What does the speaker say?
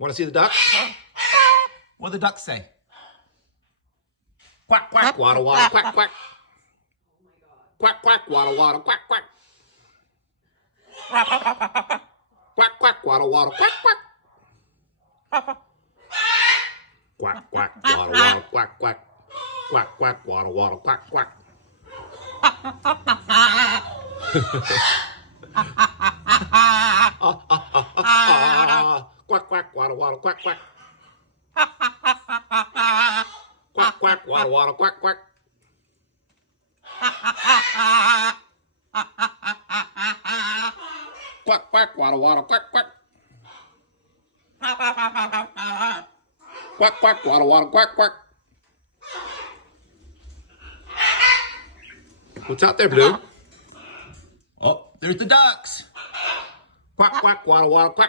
Want to see the ducks? What do the ducks say? Quack, quack, waddle, waddle, quack, quack. Quack, quack, waddle, waddle, quack, quack. Quack, quack, waddle, waddle, quack, quack. Quack, quack, waddle, waddle, quack, quack. Quack, quack, waddle, waddle, quack, quack. Quack, quack, waddle, waddle, quack, quack. Quack, quack, waddle, waddle, quack, quack. Quack, quack, waddle, waddle, quack, quack. Quack, quack, waddle, waddle, quack, quack. What's out there, Blue? Oh, there's the ducks. Quack, quack, waddle, waddle, quack.